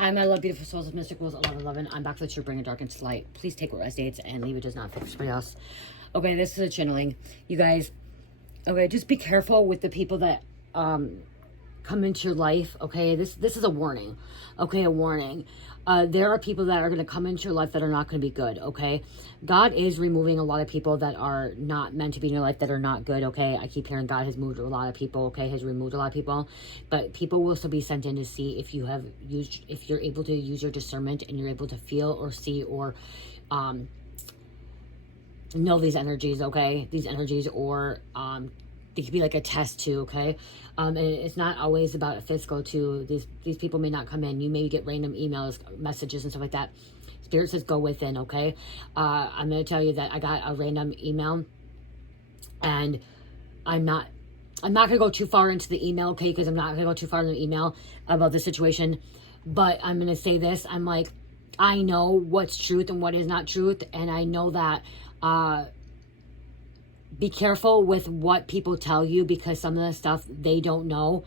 Hi, my love, beautiful souls of Mystic Rules 1111. I'm back for the truth, bringing dark into light. Please take what resonates and leave it does not affect somebody else. Okay, this is a channeling. You guys, okay, just be careful with the people that come into your life. Okay, this is a warning. Okay, a warning. There are people that are going to come into your life that are not going to be good. Okay, God is removing a lot of people that are not meant to be in your life, that are not good. Okay, I keep hearing God has moved a lot of people. Okay, has removed a lot of people, but people will still be sent in to see if you have used, if you're able to use your discernment and you're able to feel or see or know these energies. Okay, these energies, or it could be like a test too. Okay, and it's not always about a physical too. These people may not come in. You may get random emails, messages, and stuff like that. Spirit says go within. Okay, I'm going to tell you that I got a random email, and I'm not going to go too far into the email. Okay, because I'm not going to go too far in the email about the situation, but I'm going to say this. I'm like, I know what's truth and what is not truth, and I know that be careful with what people tell you, because some of the stuff they don't know.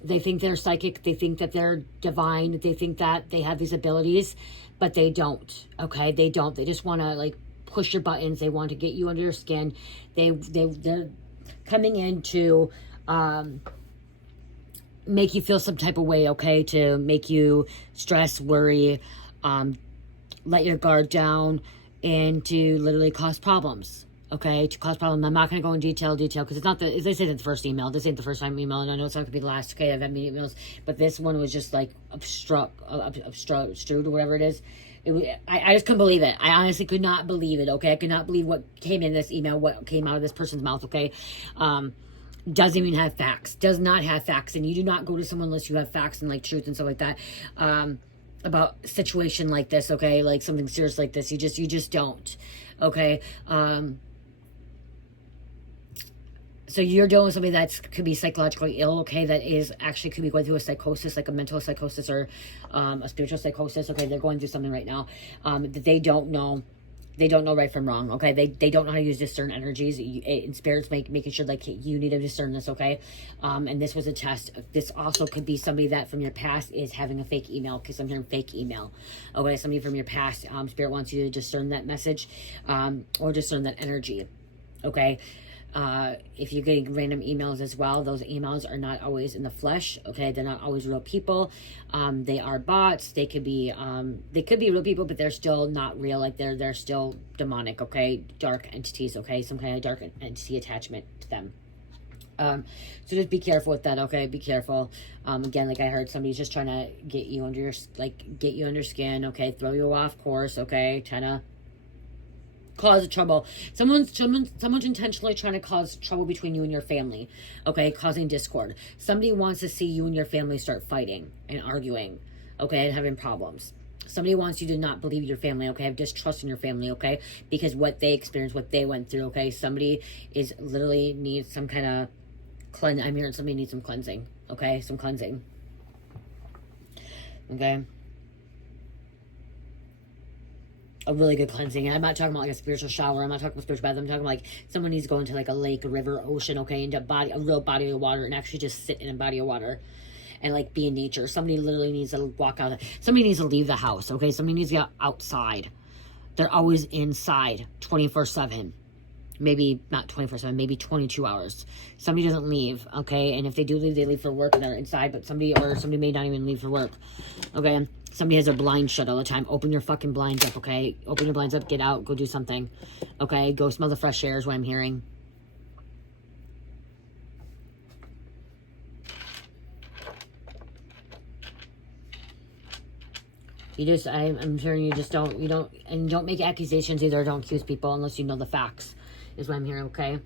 They think they're psychic. They think that they're divine. They think that they have these abilities, but they don't. Okay, they don't. They just want to like push your buttons. They want to get you under your skin. They're coming in to make you feel some type of way. Okay, to make you stress, worry, let your guard down, and to literally cause problems. Okay, to cause problems. I'm not going to go in detail because it's not the, as I said in the first email, this ain't the first time email, and I know it's not going to be the last. Okay, I've had many emails, but this one was just like obstrued or whatever it is. I just couldn't believe it. I honestly could not believe it. Okay, I could not believe what came in this email, what came out of this person's mouth. Okay, doesn't even have facts, does not have facts, and you do not go to someone unless you have facts and like truth and stuff like that. About a situation like this, okay, like something serious like this, you just don't. Okay, so you're dealing with somebody that could be psychologically ill, okay, that is actually could be going through a psychosis, like a mental psychosis or a spiritual psychosis. Okay, they're going through something right now that they don't know. They don't know right from wrong. Okay, they don't know how to use discern energies. And spirits making sure like you need to discern this. Okay, and this was a test. This also could be somebody that from your past is having a fake email, because I'm hearing fake email. Okay, somebody from your past. Spirit wants you to discern that message, or discern that energy. Okay. If you're getting random emails as well, those emails are not always in the flesh. Okay, they're not always real people. They are bots. They could be real people, but they're still not real. Like they're still demonic. Okay, dark entities. Okay, some kind of dark entity attachment to them. So just be careful with that. Okay, be careful. Again, like I heard, somebody's just trying to get you under your skin. Okay, throw you off course. Okay, trying to cause trouble. Someone's intentionally trying to cause trouble between you and your family. Okay, causing discord. Somebody wants to see you and your family start fighting and arguing. Okay, and having problems. Somebody wants you to not believe your family. Okay, have distrust in your family. Okay, because what they experienced, what they went through. Okay, somebody is literally needs some kind of cleanse. I'm hearing somebody needs some cleansing. Okay, some cleansing. Okay. A really good cleansing. And I'm not talking about like a spiritual shower. I'm not talking about spiritual bath. I'm talking like someone needs to go into like a lake, a river, ocean, okay, into a real body of water, and actually just sit in a body of water and like be in nature. Somebody literally needs to walk out. Somebody needs to leave the house, okay? Somebody needs to get outside. They're always inside 24/7. Maybe not 24/7, maybe 22 hours. Somebody doesn't leave, okay? And if they do leave, they leave for work and they're inside, but somebody may not even leave for work, okay? Somebody has their blinds shut all the time. Open your fucking blinds up, okay? Open your blinds up, get out, go do something, okay? Go smell the fresh air is what I'm hearing. I'm hearing you don't make accusations either. Don't accuse people unless you know the facts, is what I'm hearing, okay?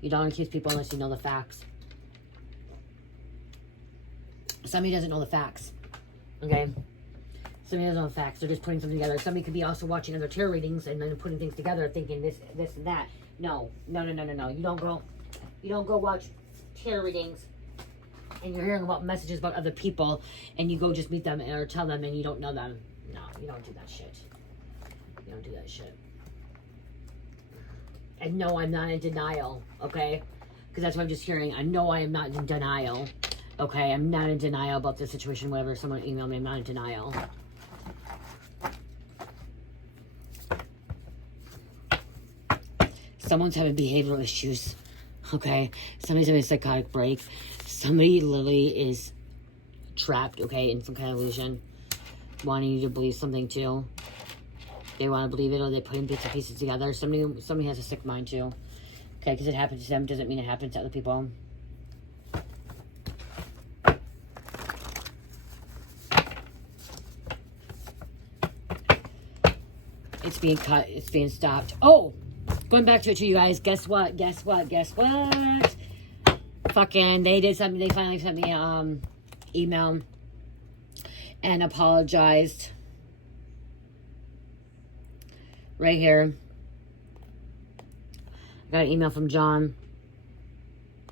You don't accuse people unless you know the facts. Somebody doesn't know the facts, okay? Somebody doesn't know the facts. They're just putting something together. Somebody could be also watching other tarot readings and then putting things together, thinking this and that. No. You don't go watch tarot readings and you're hearing about messages about other people and you go just meet them or tell them and you don't know them. No, you don't do that shit. You don't do that shit. And no, I'm not in denial, okay? Because that's what I'm just hearing. I know I am not in denial, Okay, I'm not in denial about the situation. Whatever someone emailed me, I'm not in denial. Someone's having behavioral issues. Okay, somebody's having a psychotic break. Somebody literally is trapped, okay, in some kind of illusion, wanting you to believe something too. They want to believe it, or they put in bits and pieces together. Somebody has a sick mind too. Okay, because it happens to them doesn't mean it happens to other people. It's being cut. It's being stopped. Oh, going back to it, you guys. Guess what? Guess what? Guess what? Fucking, they did something. They finally sent me email and apologized. Right here. I got an email from John.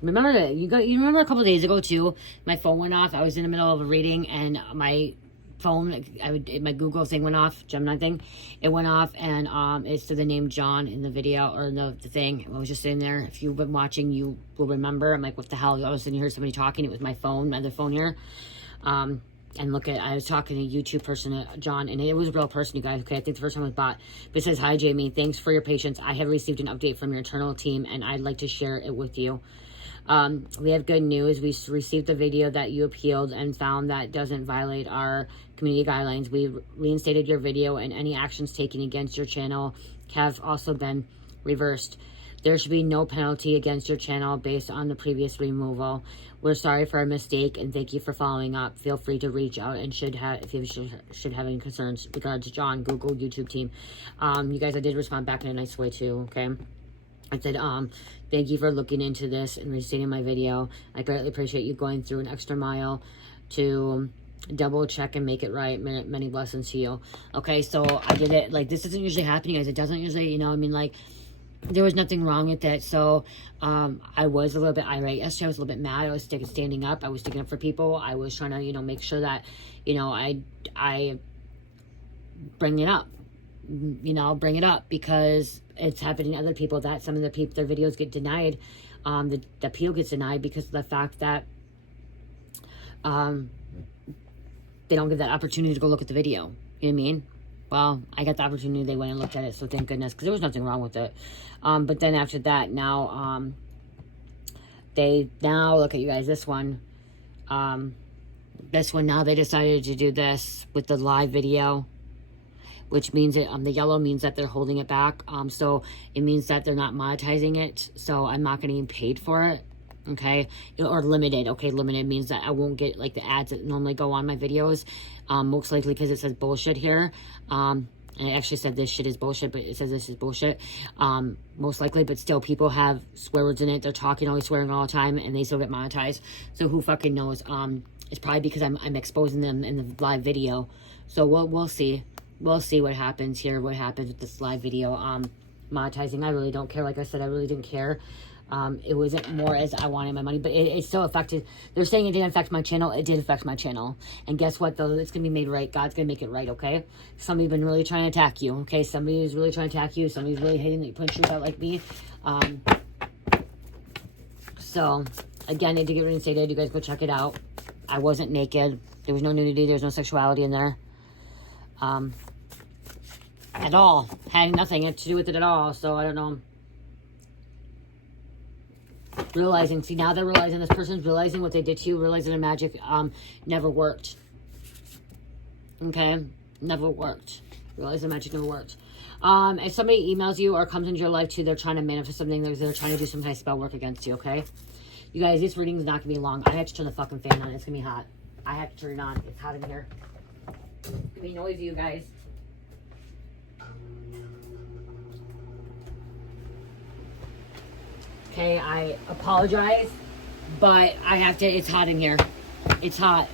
Remember that you remember a couple of days ago too, my phone went off. I was in the middle of a reading and my phone, my Google thing went off, Gemini thing. It went off and it said the name John in the video or the thing. I was just sitting there. If you've been watching, you will remember. I'm like, what the hell? All of a sudden you heard somebody talking. It was my phone, my other phone here. And look I was talking to a YouTube person, John, and it was a real person, you guys. Okay, I think the first one was bot. But it says, hi, Jamie. Thanks for your patience. I have received an update from your internal team, and I'd like to share it with you. We have good news. We received the video that you appealed and found that doesn't violate our community guidelines. We reinstated your video, and any actions taken against your channel have also been reversed. There should be no penalty against your channel based on the previous removal. We're sorry for our mistake and thank you for following up. Feel free to reach out and if you should have any concerns. Regards, John, Google, YouTube team. You guys, I did respond back in a nice way too, okay? I said, thank you for looking into this and restating my video. I greatly appreciate you going through an extra mile to double check and make it right. Many blessings to you. Okay, so I did it. Like, this isn't usually happening, guys. It doesn't usually, you know, I mean, like, there was nothing wrong with it. So I was a little bit irate yesterday. I was a little bit mad. I was standing up. I was sticking up for people. I was trying to, you know, make sure that, you know, I bring it up. You know, bring it up because it's happening to other people that some of the people, their videos get denied. The appeal gets denied because of the fact that they don't give that opportunity to go look at the video. You know what I mean? Well, I got the opportunity. They went and looked at it, so thank goodness, because there was nothing wrong with it. But then after that, now they look at you guys. This one now they decided to do this with the live video, which means it the yellow means that they're holding it back. So it means that they're not monetizing it. So I'm not going to get paid for it. Okay, or limited. Okay, limited means that I won't get like the ads that normally go on my videos. Most likely because it says bullshit here. And it actually said this shit is bullshit, but it says this is bullshit. Most likely, but still people have swear words in it. They're talking, always swearing all the time, and they still get monetized. So who fucking knows? It's probably because I'm exposing them in the live video. So we'll see. We'll see what happens here. What happens with this live video monetizing? I really don't care. Like I said, I really didn't care. It wasn't more as I wanted my money, but it still affected. They're saying it didn't affect my channel. It did affect my channel. And guess what, though? It's going to be made right. God's going to make it right, okay? Somebody's been really trying to attack you, okay? Somebody is really trying to attack you. Somebody's really hating that you put truth out like me. So, again, I did get reinstated. You guys go check it out. I wasn't naked. There was no nudity. There was no sexuality in there. At all. Had nothing to do with it at all. So, I don't know. Realizing, see, now they're realizing, this person's realizing what they did to you, realizing the magic never worked. Okay? Never worked. Realize the magic never worked. If somebody emails you or comes into your life too, they're trying to manifest something, they're trying to do some kind of spell work against you, okay? You guys, this reading is not going to be long. I have to turn the fucking fan on. It's going to be hot. I have to turn it on. It's hot in here. It's going to be noisy, you guys. Okay, I apologize, but I have to, it's hot in here. It's hot.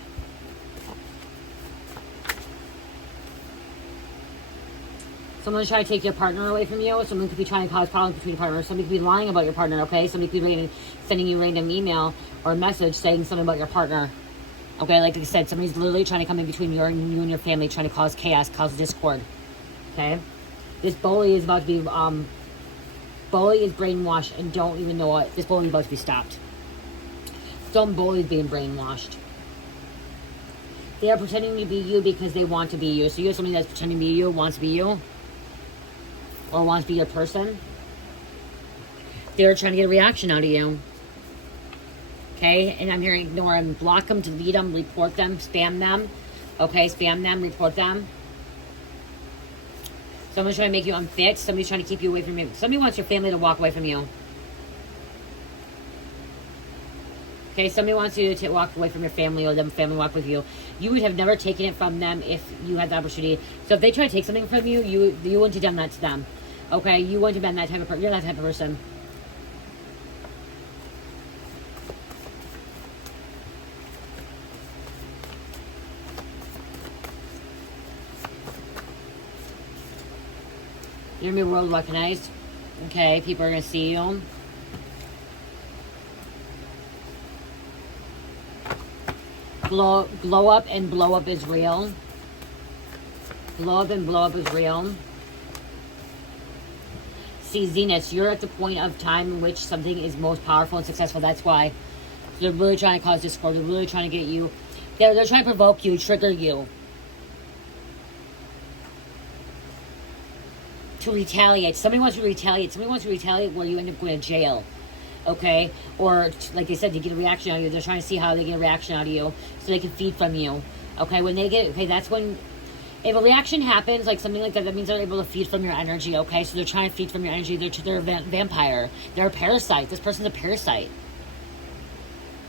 Someone's trying to take your partner away from you. Someone could be trying to cause problems between your partners. Somebody could be lying about your partner, okay? Somebody could be sending you a random email or a message saying something about your partner. Okay, like I said, somebody's literally trying to come in between you and your family, trying to cause chaos, cause discord. Okay? This bully is about to be, bully is brainwashed and don't even know it. This bully is about to be stopped. Stone Bull is being brainwashed. They are pretending to be you because they want to be you. So you have somebody that's pretending to be you, wants to be you, or wants to be your person. They're trying to get a reaction out of you. Okay? And I'm here to ignore them, block them, delete them, report them, spam them. Okay? Spam them, report them. Someone's trying to make you unfit. Somebody's trying to keep you away from you. Somebody wants your family to walk away from you. Okay, somebody wants you to walk away from your family, or them family walk with you. You would have never taken it from them if you had the opportunity. So if they try to take something from you, you wouldn't have done that to them. Okay, you wouldn't have been that type of person. You're that type of person. You're going to be world recognized. Okay, people are going to see you. Glow up and blow up is real. Glow up and blow up is real. See, Zenith, you're at the point of time in which something is most powerful and successful. That's why they're really trying to cause discord. They're really trying to get you. They're trying to provoke you, trigger you. To retaliate. Somebody wants to retaliate. Somebody wants to retaliate where you end up going to jail. Okay? Or, like I said, to get a reaction out of you. They're trying to see how they get a reaction out of you so they can feed from you. Okay? When they get, okay, that's when, if a reaction happens, like something like that, that means they're able to feed from your energy. Okay? So they're trying to feed from your energy. They're a vampire. They're a parasite. This person's a parasite.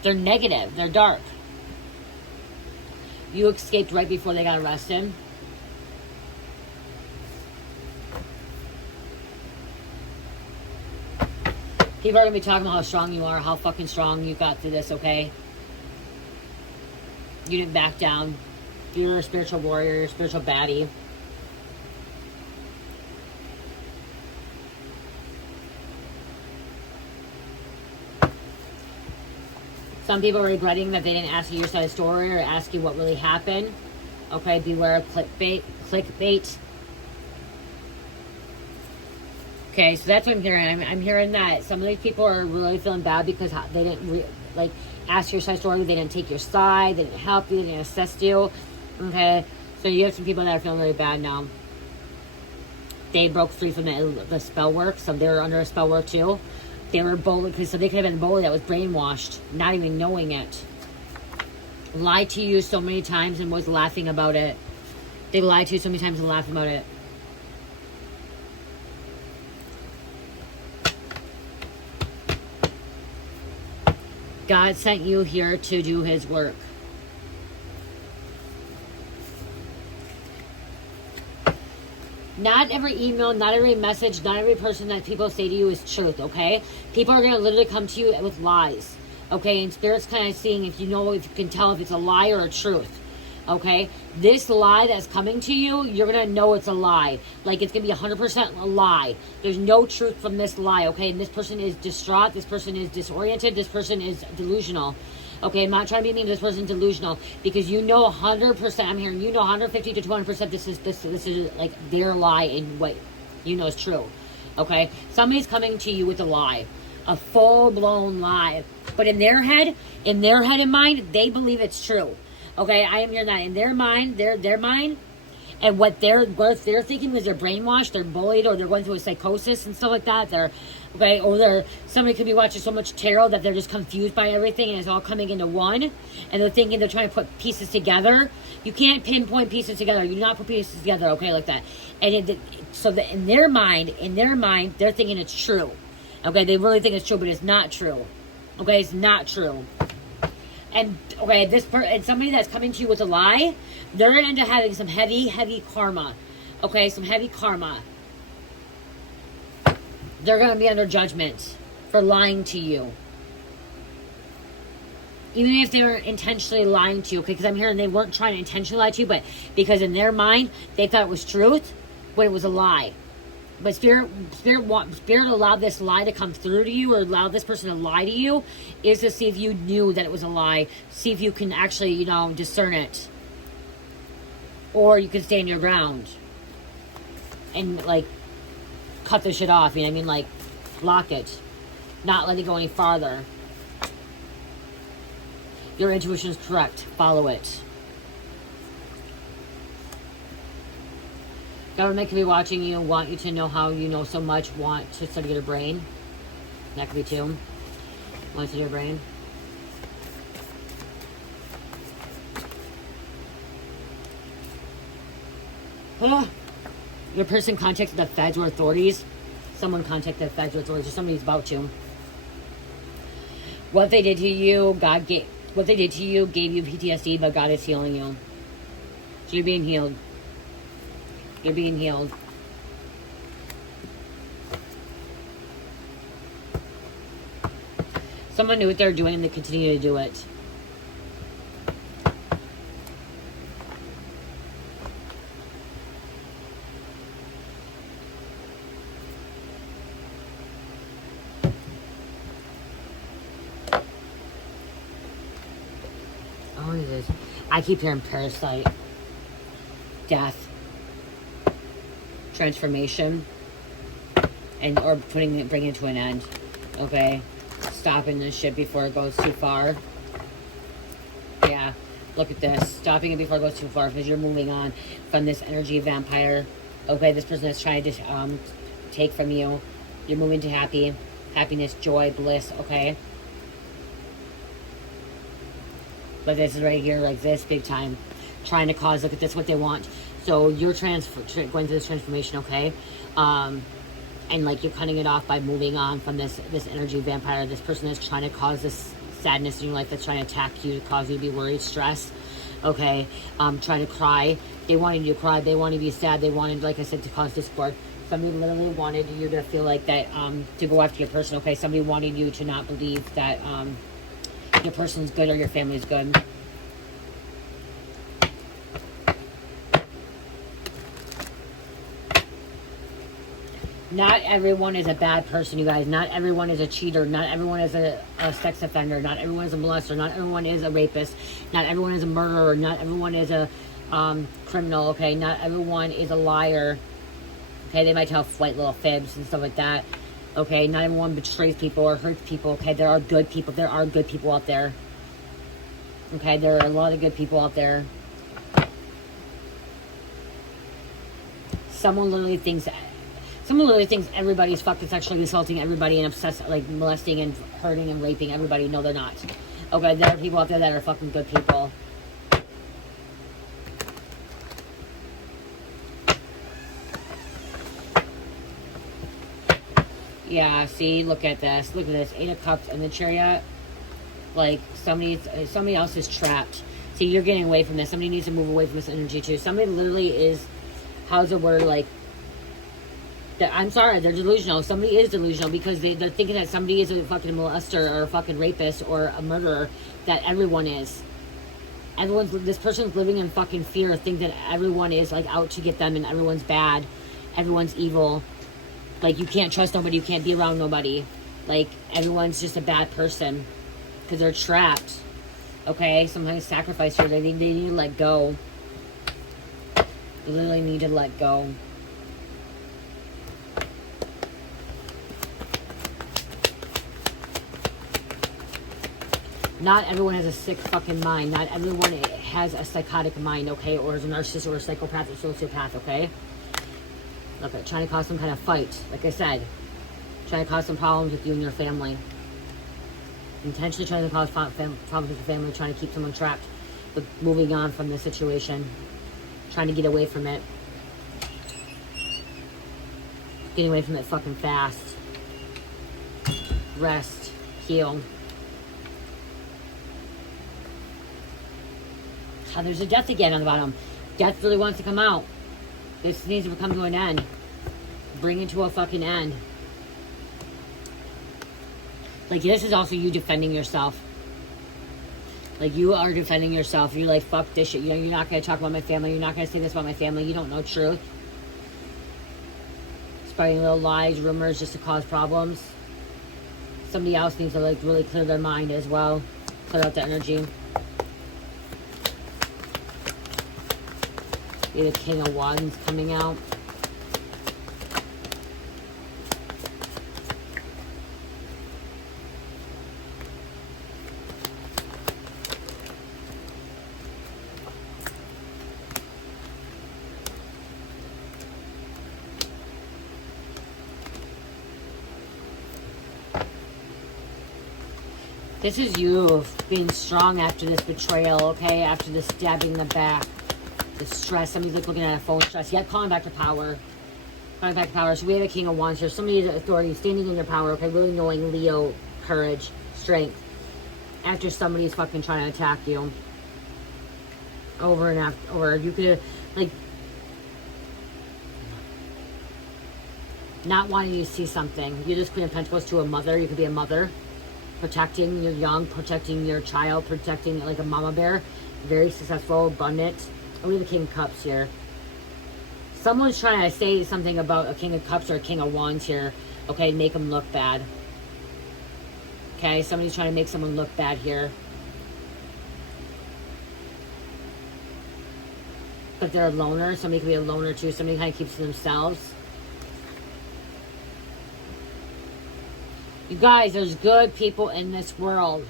They're negative. They're dark. You escaped right before they got arrested. People are going to be talking about how strong you are, how fucking strong you got through this, okay? You didn't back down. You're a spiritual warrior, you're a spiritual baddie. Some people are regretting that they didn't ask you your side of the story or ask you what really happened. Okay, beware of clickbait. Okay, so that's what I'm hearing. I'm hearing that some of these people are really feeling bad because they didn't ask your side story. They didn't take your side. They didn't help you. They didn't assist you. Okay, so you have some people that are feeling really bad now. They broke free from the spell work, so they were under a spell work too. They were bullied, so they could have been bullied that was brainwashed, not even knowing it. Lied to you so many times and was laughing about it. They lied to you so many times and laughed about it. God sent you here to do his work. Not every email, not every message, not every person that people say to you is truth, okay? People are going to literally come to you with lies, okay? And Spirit's kind of seeing if you can tell if it's a lie or a truth, okay? This lie that's coming to you, you're going to know it's a lie. Like, it's going to be 100% a lie. There's no truth from this lie, okay? And this person is distraught. This person is disoriented. This person is delusional. Okay, I'm not trying to be mean, this person's delusional. Because you know 100%, I'm hearing, you know 150 to 200% this is like their lie and what you know is true. Okay? Somebody's coming to you with a lie. A full-blown lie. But in their head and mind, they believe it's true. Okay, I am hearing that in their mind, their mind, and what they're thinking is they're brainwashed, they're bullied, or they're going through a psychosis and stuff like that. Somebody could be watching so much tarot that they're just confused by everything, and it's all coming into one, and they're thinking they're trying to put pieces together. You can't pinpoint pieces together. You do not put pieces together, okay, like that. And in their mind, they're thinking it's true. Okay, they really think it's true, but it's not true. Okay, it's not true. And okay, and somebody that's coming to you with a lie, they're going to end up having some heavy karma. Okay, some heavy karma. They're going to be under judgment for lying to you. Even if they were intentionally lying to you, okay? Because I'm hearing they weren't trying to intentionally lie to you, but because in their mind, they thought it was truth, but it was a lie. But Spirit allowed this lie to come through to you, or allow this person to lie to you, is to see if you knew that it was a lie. See if you can actually, discern it. Or you can stand your ground. And, cut the shit off. Block it. Not let it go any farther. Your intuition is correct. Follow it. Government could be watching you, want you to know how you know so much, want to study your brain. That could be too. Want to study your brain. Your person contacted the feds or authorities. Someone contacted the feds or authorities, or somebody's about to. What they did to you, what they did to you gave you PTSD, but God is healing you. So you're being healed. You're being healed. Someone knew what they're doing and they continue to do it. Oh, it is. I keep hearing parasite, death, transformation, and or bringing it to an end. Okay, stopping this shit before it goes too far. Yeah, look at this. Stopping it before it goes too far because you're moving on from this energy vampire. Okay, this person is trying to take from you. You're moving to happiness, joy, bliss. Okay. But this is right here, like this, big time. Trying to cause, look at this, what they want. So you're going through this transformation, okay? And like you're cutting it off by moving on from this energy vampire. This person is trying to cause this sadness in your life, that's trying to attack you, to cause you to be worried, stressed, okay? Trying to cry. They wanted you to cry. They wanted you to be sad. They wanted, like I said, to cause discord. Somebody literally wanted you to feel like that, to go after your person, okay? Somebody wanted you to not believe that, your person's good or your family's good. Not everyone is a bad person, you guys. Not everyone is a cheater. Not everyone is a sex offender. Not everyone is a molester. Not everyone is a rapist. Not everyone is a murderer. Not everyone is a criminal, okay? Not everyone is a liar. Okay, they might tell white little fibs and stuff like that. Okay, not everyone betrays people or hurts people. Okay, there are good people. There are good people out there. Okay, there are a lot of good people out there. Someone literally thinks everybody's fucking sexually assaulting everybody and obsessed, like molesting and hurting and raping everybody. No, they're not. Okay, there are people out there that are fucking good people. Yeah, see, look at this. Look at this. 8 of Cups and the Chariot. Like, somebody else is trapped. See, you're getting away from this. Somebody needs to move away from this energy, too. Somebody literally is, how's the word, like, I'm sorry, they're delusional. Somebody is delusional because they're thinking that somebody is a fucking molester or a fucking rapist or a murderer, that everyone is. This person's living in fucking fear, think that everyone is, like, out to get them and everyone's bad. Everyone's evil. Like, you can't trust nobody. You can't be around nobody. Like, everyone's just a bad person. Because they're trapped. Okay? Sometimes sacrifice here. They need to let go. They literally need to let go. Not everyone has a sick fucking mind. Not everyone has a psychotic mind, okay? Or is a narcissist or a psychopath or sociopath, okay? Look, trying to cause some kind of fight. Like I said, trying to cause some problems with you and your family. Intentionally trying to cause problems with your family, trying to keep someone trapped, but moving on from the situation, trying to get away from it, getting away from it fucking fast. Rest, heal. Oh, there's a death again on the bottom. Death really wants to come out. This needs to come to an end. Bring it to a fucking end. Like, this is also you defending yourself. Like, you are defending yourself. You're like, fuck this shit. You know, you're not going to talk about my family. You're not going to say this about my family. You don't know truth. Spreading little lies, rumors, just to cause problems. Somebody else needs to, like, really clear their mind as well. Clear out the energy. Be the King of Wands coming out. This is you being strong after this betrayal, okay? After this stabbing in the back. The stress. Somebody's like looking at a phone stress. Yeah, calling back to power. Calling back to power. So we have a King of Wands here. Somebody has authority, standing in your power, okay? Really knowing Leo, courage, strength. After somebody's fucking trying to attack you. Over and over. You could, like, not wanting you to see something. You're this Queen of Pentacles to a mother. You could be a mother. Protecting your young, protecting your child, protecting like a mama bear. Very successful, abundant. And we have the King of Cups here. Someone's trying to say something about a King of Cups or a King of Wands here. Okay, make them look bad. Okay, somebody's trying to make someone look bad here. But they're a loner. Somebody could be a loner too. Somebody kind of keeps to themselves. You guys, there's good people in this world.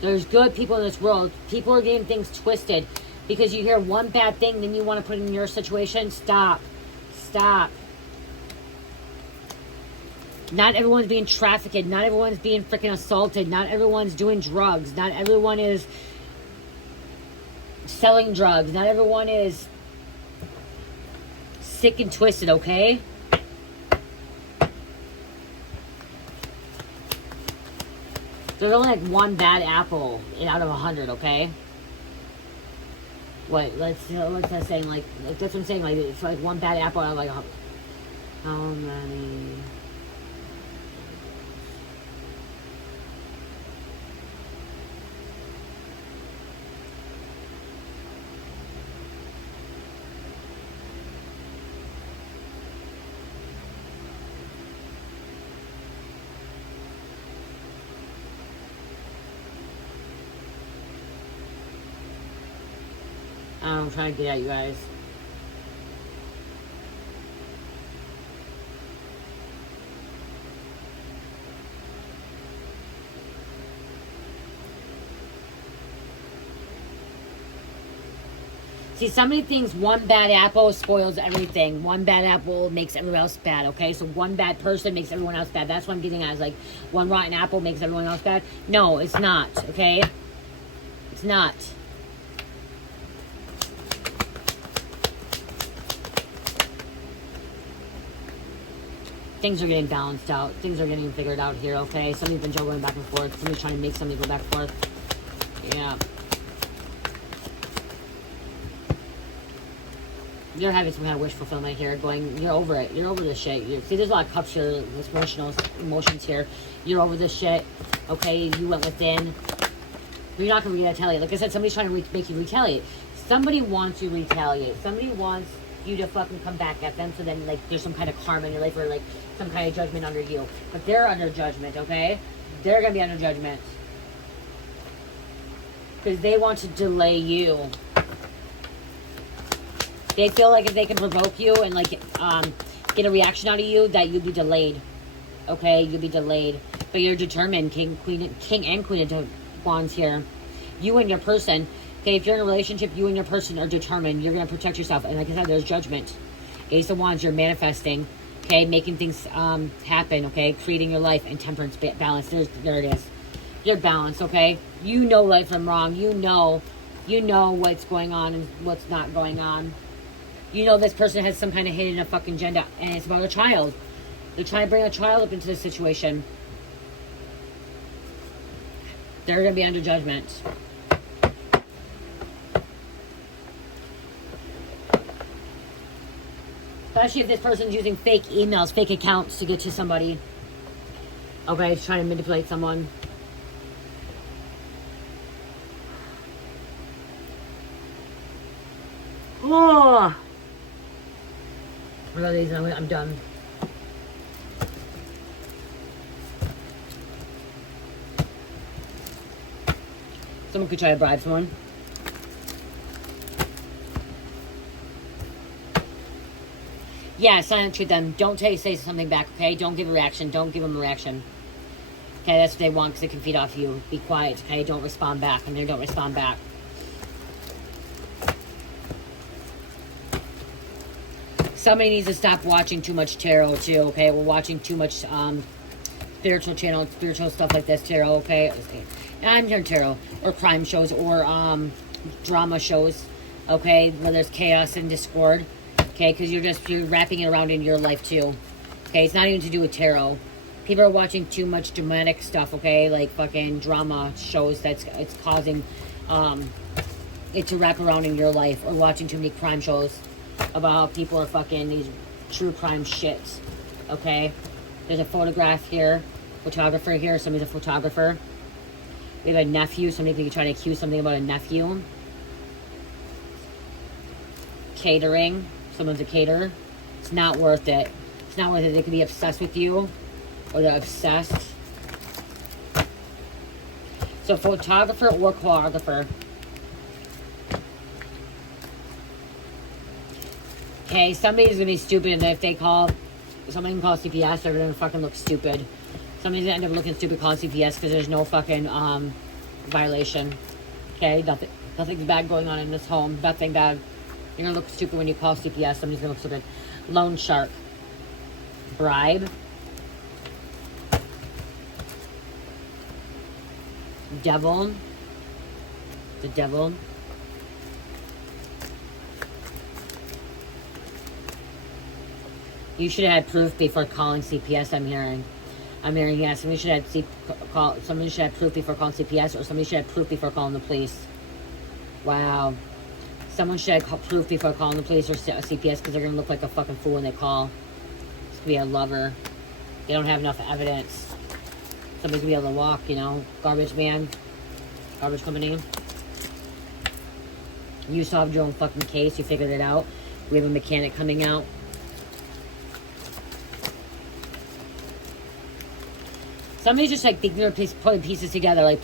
There's good people in this world. People are getting things twisted. Because you hear one bad thing, then you want to put it in your situation. Stop. Stop. Not everyone's being trafficked. Not everyone's being freaking assaulted. Not everyone's doing drugs. Not everyone is selling drugs. Not everyone is sick and twisted, okay? There's only like one bad apple out of 100, okay? What? What's that saying? Like that's what I'm saying. Like it's like one bad apple out of like how many? I'm trying to get at you guys. See, somebody thinks one bad apple spoils everything. One bad apple makes everyone else bad, okay? So one bad person makes everyone else bad. That's what I'm getting at. Is like one rotten apple makes everyone else bad. No, it's not, okay? It's not. Things are getting balanced out. Things are getting figured out here, okay? Somebody's been juggling back and forth. Somebody's trying to make somebody go back and forth. Yeah. You're having some kind of wish fulfillment here, going, you're over it. You're over this shit. See, there's a lot of cups here, this emotions here. You're over this shit, okay? You went within. You're not going to retaliate. Like I said, somebody's trying to make you retaliate. Somebody wants you to retaliate. Somebody wants you to fucking come back at them, so then, like, there's some kind of karma in your life or, like, some kind of judgment under you. But they're under judgment, okay? They're going to be under judgment. Because they want to delay you. They feel like if they can provoke you and, like, get a reaction out of you, that you'll be delayed. Okay? You'll be delayed. But you're determined, King and Queen of Wands here. You and your person, okay, if you're in a relationship, you and your person are determined. You're going to protect yourself. And like I said, there's judgment. Ace of Wands, you're manifesting, okay, making things happen, okay, creating your life and temperance balance. There it is. You're balanced, okay? You know right from wrong. You know what's going on and what's not going on. You know this person has some kind of hidden fucking agenda, and it's about a child. They're trying to bring a child up into this situation. They're going to be under judgment. Especially if this person's using fake emails, fake accounts to get to somebody. Okay, trying to manipulate someone. Oh! I'm done. Someone could try to bribe someone. Yeah, silent treat them. Don't say something back, okay? Don't give a reaction. Don't give them a reaction. Okay, that's what they want because they can feed off you. Be quiet, okay? Don't respond back, and they don't respond back. Somebody needs to stop watching too much tarot, too, okay? We're watching too much spiritual channel, spiritual stuff like this, tarot, okay? And I'm hearing tarot, or crime shows, or drama shows, okay, where there's chaos and discord, okay, because you're wrapping it around in your life too, okay? It's not even to do with tarot. People are watching too much dramatic stuff, okay, like fucking drama shows it's causing it to wrap around in your life, or watching too many crime shows about how people are fucking these true crime shits, okay? There's a photograph here, photographer here, somebody's a photographer. We have a nephew, somebody could try to accuse something about a nephew. Catering, someone's a caterer. It's not worth it. It's not worth it. They could be obsessed with you, or they're obsessed. So photographer or choreographer. Okay, somebody's gonna be stupid, and if they call, somebody can call CPS, they're gonna fucking look stupid. Somebody's gonna end up looking stupid calling CPS because there's no fucking violation. Okay, nothing's bad going on in this home. Nothing bad. You're gonna look stupid when you call CPS. Somebody's gonna look stupid. Loan shark. Bribe. Devil. The devil. You should have had proof before calling CPS, I'm hearing. Yeah, somebody should have proof before calling CPS, or somebody should have proof before calling the police. Wow. Someone should have proof before calling the police or CPS, because they're going to look like a fucking fool when they call. It's going to be a lover. They don't have enough evidence. Somebody's going to be able to walk, you know. Garbage man. Garbage company. You solved your own fucking case. You figured it out. We have a mechanic coming out. Somebody's just like thinking they're putting pieces together, like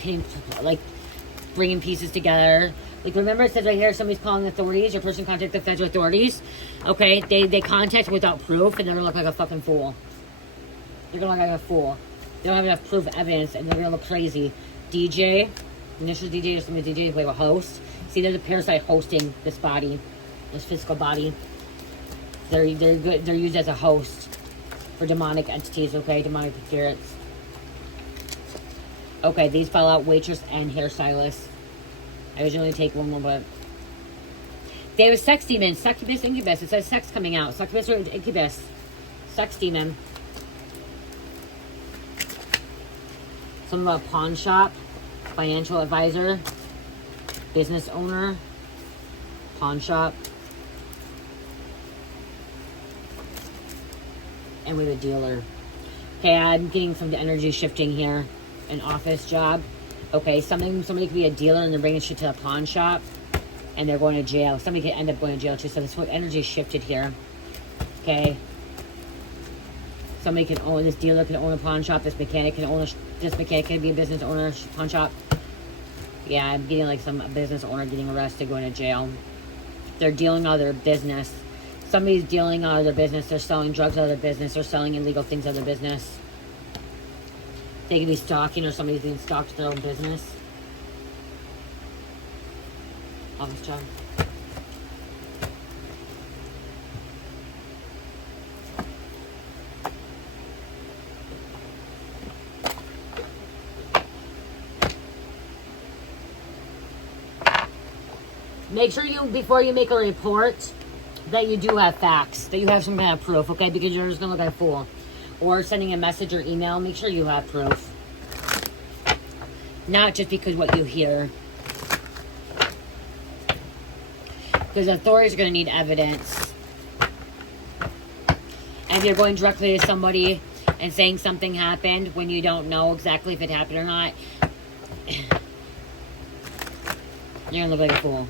bringing pieces together. Like, remember it says right here, somebody's calling the authorities. Your person contact the federal authorities. Okay, they contact without proof, and they're gonna look like a fucking fool. They're gonna look like a fool. They don't have enough proof, evidence, and they're gonna look crazy. DJ, initial DJ, or somebody DJ, like a host. See, there's a parasite hosting this body, this physical body. They're good. They're used as a host for demonic entities. Okay, demonic spirits. Okay, these fell out, waitress and hairstylist. I usually take one more, but they have a sex demon, succubus, incubus. It says sex coming out, succubus or incubus, sex demon. Something about pawn shop, financial advisor, business owner, pawn shop, and we have a dealer. Okay, I'm getting some energy shifting here. An office job. Okay, somebody could be a dealer and they're bringing shit to a pawn shop and they're going to jail. Somebody could end up going to jail too. So this energy shifted here. Okay. Somebody can own, this dealer can own a pawn shop. This mechanic can own this mechanic can be a business owner, pawn shop. Yeah, I'm getting like some business owner getting arrested, going to jail. They're dealing out of their business. Somebody's dealing out of their business. They're selling drugs out of their business. They're selling illegal things out of their business. They could be stalking, or somebody's being stalked their own business. Office job. Make sure you, before you make a report, that you do have facts, that you have some kind of proof, okay? Because you're just gonna look like a fool. Or sending a message or email, make sure you have proof. Not just because what you hear. Because authorities are going to need evidence. And if you're going directly to somebody and saying something happened when you don't know exactly if it happened or not, you're going to look like a fool.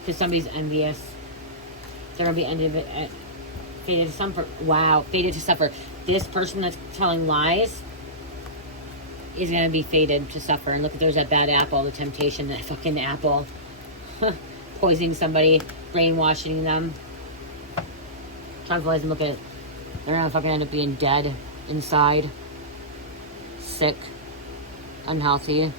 Because somebody's envious. They're going to be fated to suffer. Wow, fated to suffer. This person that's telling lies is going to be fated to suffer. And look, there's that bad apple, the temptation, that fucking apple. Poisoning somebody, brainwashing them. Tranquilizing, look at it. They're going to fucking end up being dead inside. Sick. Unhealthy.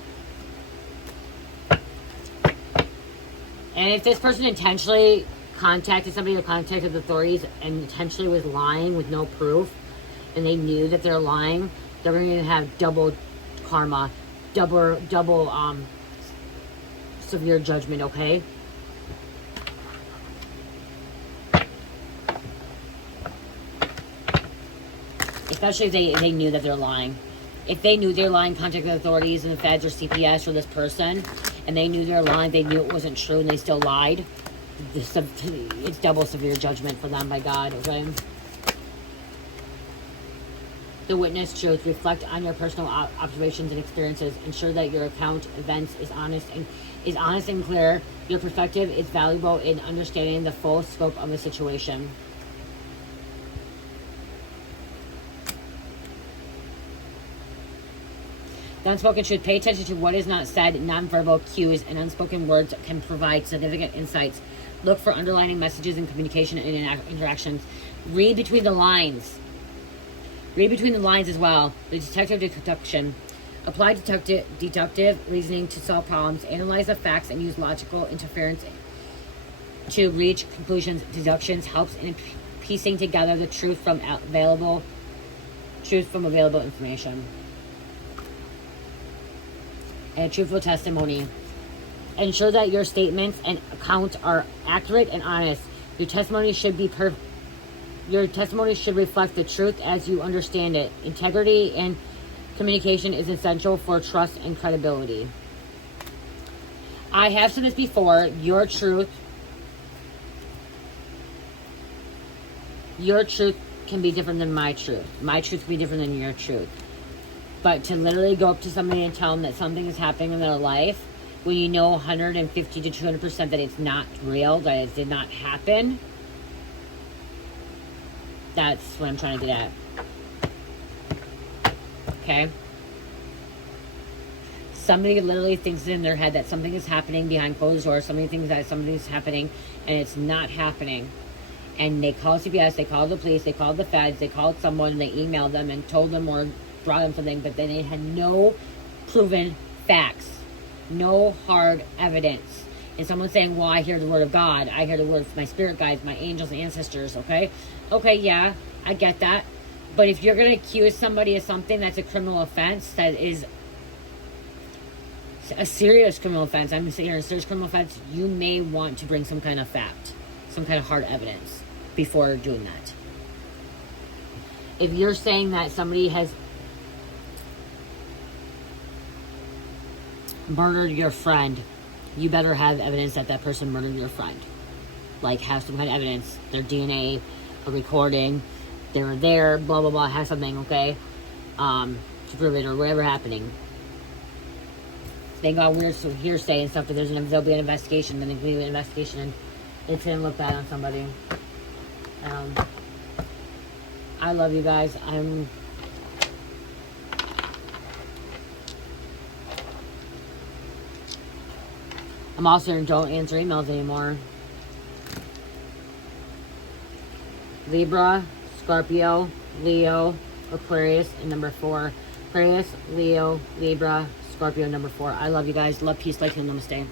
And if this person intentionally contacted somebody or contacted the authorities and intentionally was lying with no proof, and they knew that they're lying, they're going to have double karma, double severe judgment, okay? Especially if they knew that they're lying. If they knew they're lying, contact the authorities and the feds or CPS or this person, and they knew they're lying, they knew it wasn't true, and they still lied, it's double severe judgment for them by God, okay? The witness truth. Reflect on your personal observations and experiences. Ensure that your account events is honest and clear. Your perspective is valuable in understanding the full scope of the situation. The unspoken truth. Pay attention to what is not said. Nonverbal cues and unspoken words can provide significant insights. Look for underlying messages in communication and interactions. Read between the lines. Read between the lines as well. The detective deduction. Apply deductive reasoning to solve problems. Analyze the facts and use logical inference to reach conclusions. Deductions helps in piecing together the truth from available information. And a truthful testimony. Ensure that your statements and accounts are accurate and honest. Your testimony should reflect the truth as you understand it. Integrity and communication is essential for trust and credibility. I have said this before. Your truth can be different than my truth. My truth can be different than your truth. But to literally go up to somebody and tell them that something is happening in their life when you know 150 to 200% that it's not real, that it did not happen, that's what I'm trying to get at. Okay? Somebody literally thinks in their head that something is happening behind closed doors. Somebody thinks that something is happening and it's not happening. And they call CPS, they called the police, they called the feds, they called someone, they emailed them and told them or brought them something, but then they had no proven facts, no hard evidence. And someone's saying, well, I hear the word of God, I hear the word of my spirit guides, my angels, ancestors, okay, yeah, I get that. But if you're going to accuse somebody of something that's a criminal offense, that is a serious criminal offense, I'm saying a serious criminal offense, you may want to bring some kind of fact, some kind of hard evidence before doing that. If you're saying that somebody has murdered your friend, you better have evidence that that person murdered your friend. Like, have some kind of evidence, their DNA, a recording, they were there, blah, blah, blah, have something, okay? To prove it, or whatever happening. They got weird hearsay and stuff, but there'll be an investigation, then there'll be an investigation, and it's gonna look bad on somebody. I love you guys. I'm also here, don't answer emails anymore. Libra, Scorpio, Leo, Aquarius, and number 4. Aquarius, Leo, Libra, Scorpio, number 4. I love you guys. Love, peace, light, heal, namaste.